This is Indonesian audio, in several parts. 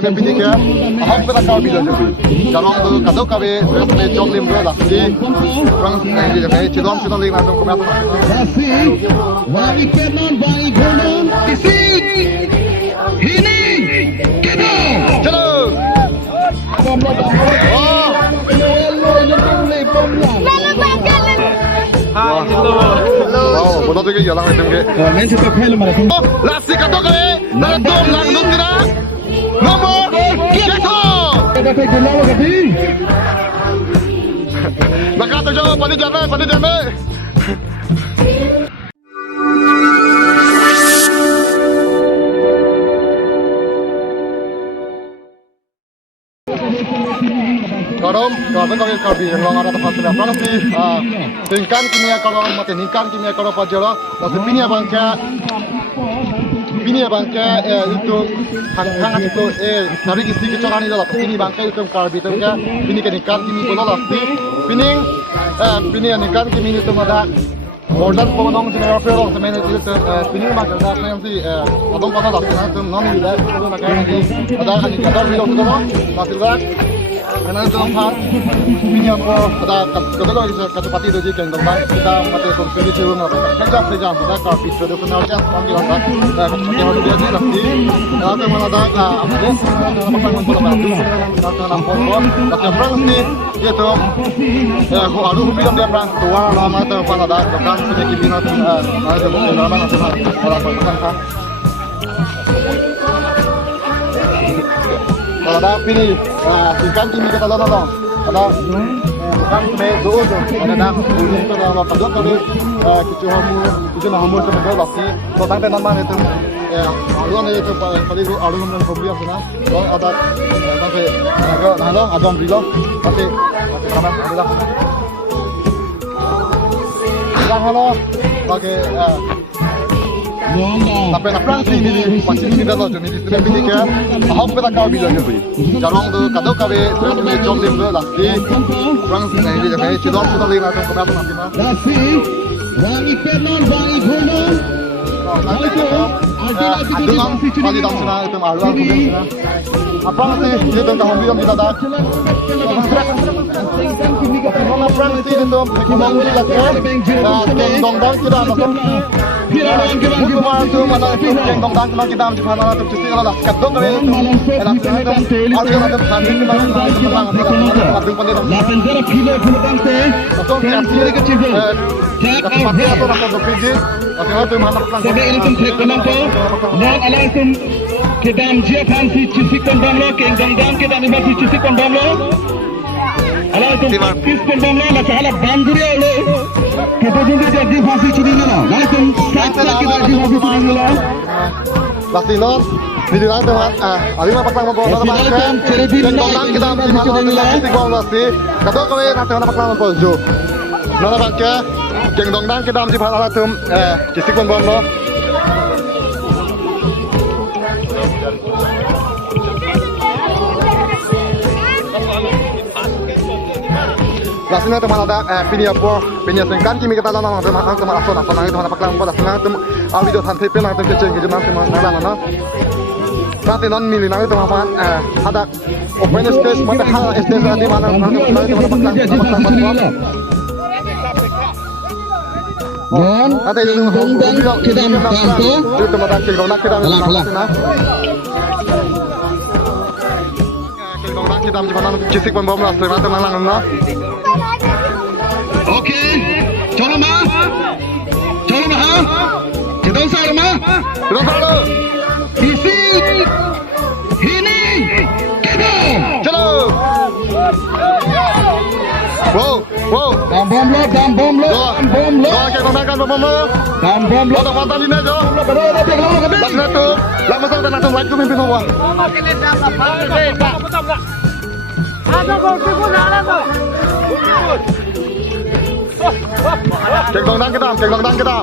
Sini pilih ke, ahok kita kau bila jadi. Kalau tu kado kabe, terus job limbo lagi. Orang ini jadi cidom lagi nanti kau berapa? Wali kenon bang golden isi ini kita. Chalo. Oh. Wow, bodoh tu ke jalan itu ke. Manchester खेल मारा तुम. Lasi kado kabe, nanti lang kira. Nomor kita. Kita kenal lagi. Maka tu jauh pada jalan. Karom, kau betul kau bi, long ada tempat sudah. Kalau si tingkan kimia kalau mati tingkan kimia kalau pajero, lalu Bini bangka itu hangat itu dari isi kecoran itu lah. Bini bangka itu karbi itu kan. Bini kenikan kimi bola lasti. Bini kenikan kimi itu ada. Modal pemodong sini apa orang semen itu bini bangka ada yang si adong bola lasti. Nanti non itu itu macam ni. Ada kan kita video itu kan. Masih ada. Karena itu kan bini apa ada kalau itu kecepatan itu jadi kan kita mati konsumsi itu nggak apa. Sejam kita karbi itu sebenarnya panggil apa. Yang dia ni lagi, ada mana ada apa ni? Apa yang boleh bantu? Ada nampak pun. Tapi orang ni dia tu, aduh bilang dia orang tua lama tu apa ada kan sedikit bina tu, ada mungkin lama nanti ada apa kan? Kalau ada pilih, ikan kimi kita lalu ada bukan cuma dua tu, ada kulit tu dalam apa tu kita hamur sebentar lagi, so tangte nama itu, aluan itu tadi tu aluan yang kopiah sana, so ada tangte ada adom bilo, masih apa ada, halo, pakai tapi nak Fransi ni masih ni dah tahu ni di sini pilih ke, ahok kita kau bila jadi. Jarang tu kado kabe, terus job limbo lagi. Fransi ni jadi cidom lagi nanti kau berapa nanti mah. Wali kenon bang golden. Aduan kali dalam sana itu aduan kumpul sana. Apa sih dia tentang hobi yang kita dah. Mana Fransi itu memang dia lagi. Dong kita masuk. Bukan tu mana jengkong dan cuma kita ambil mana tu cuci kalau dah kado kali itu. Enak tu ada ada sambil kita menang ada pun dia. 80 kilo pulang se. Betul dia pilih kecil. Tapi apa nak berpikir? Apa tu mana pelan. Sebab ini tu kenang ko. Non alang tu kita ambil fancy cuci kondom lo, kengkong kita ni masih cuci kondom lo. Alang tu kis kondom lo, nak salah banduria lo. Kita jadi fancy cuci ni lah. Lalu tu kita jadi fancy cuci lo. Lasinon, di dalam tempat, alima pasang membawa nama kan. Kengkong kita ambil mana cuci kondom lasi. Kado kau nanti mana pasang membawa jo. Nana bangka, kengkong kita ambil mana tu cuci kondom lo. Lasina teman ada pilih apa pilih sengkan kimi kita lalu teman asal itu mana paklang pada senang itu video santai pun nanti kecil gitu nanti mana nanti non milih nanti teman ada open space mana hal space di mana nanti mana paklang Non, nanti itu kita bantu. Itu teman kengkong kita kita ambil mana cuci kondom lah nanti mana Oke, चलो माँ, kita usah rumah, isi, ini, kita, chalo, wow, dam bom lo, kayak kondakan bom lo, lo mata ini aja, lasina tu, lama sampai nanti like tu mimpi semua. Kengkong kita.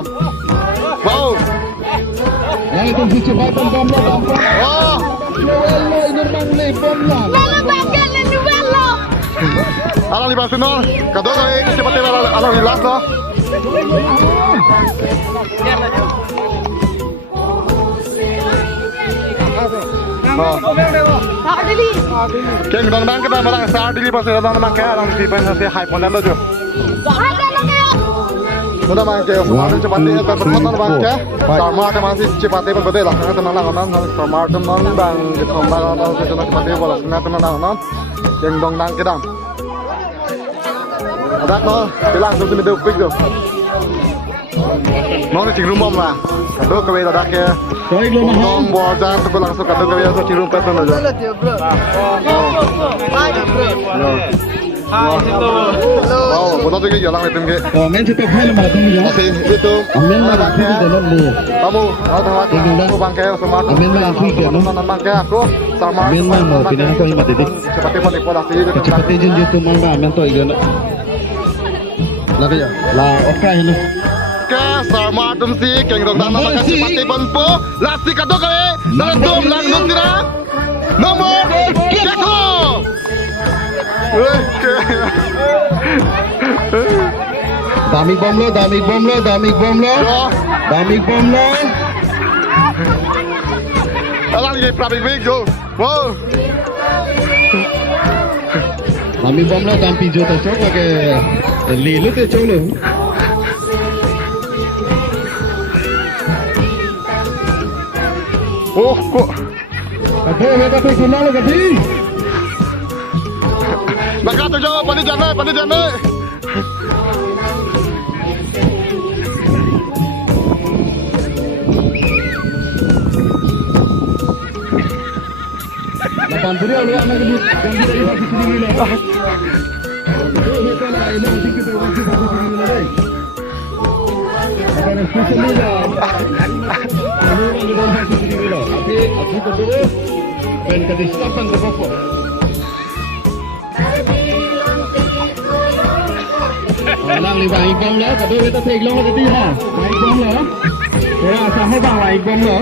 Wow. Yang itu sisi bom lo. Oh. Ini bom lo. Ala libat senor, kado kau ini cepat ala hilas lo. Keng dong dang kita malang sar di pas dong dang kayak dong di pas saya high point dulu. Mudah main kayak semua cepat ini performa bang kayak sama masih cepat ini betul lah karena teman langan sama teman bang gitu bang orang sesuatu cepat ini bola karena teman langan Keng dong dang kita. Ada no bilang tuh sini dulu quick tuh. Mau nih cium rumah lah. Aduh kau ada kayak ngomong jangan tuh langsung kado kau ya so cium petan aja. Wow, betul juga jalan itu ke. Main situ hal mana tu ya? Masih itu. Amin lah aku dalam lu. Kamu, aku bangkai sama aku. Amin lah aku ke no. Bangkai aku sama. Amin lah mau pindah kau imat itu. Cepat manipulasi itu. Cepat izin jutu mau amin tu ikan. Lagi ya. Lah oke ini. Ke sama tum si keng dong dang nama cepat bantu. Lasi kado kau. Langsung langsung tidak. Nomor satu. Dami bom lo. Alang lagi prabik go. Wow. Dami bom lo dam pinjau tu cok lagi. Lilu tu cok lo. Oh, kok. Apa mereka tu kenal lo kati? Maka tu jauh, pada jangan. Lapan puluh lu anak ni ganti dari bagi sini ni lah. Betul lah ini mesti kita bagi sini lah. Apa yang spesial ni lah? Ini orang yang bagi sini lah. Aku betul. Ben kadi stafan tu apa? Lang li vài bông nữa, cả đôi người ta thiệt luôn cái tí ha, vài bông nữa, thế là sao hết bằng vài bông nữa,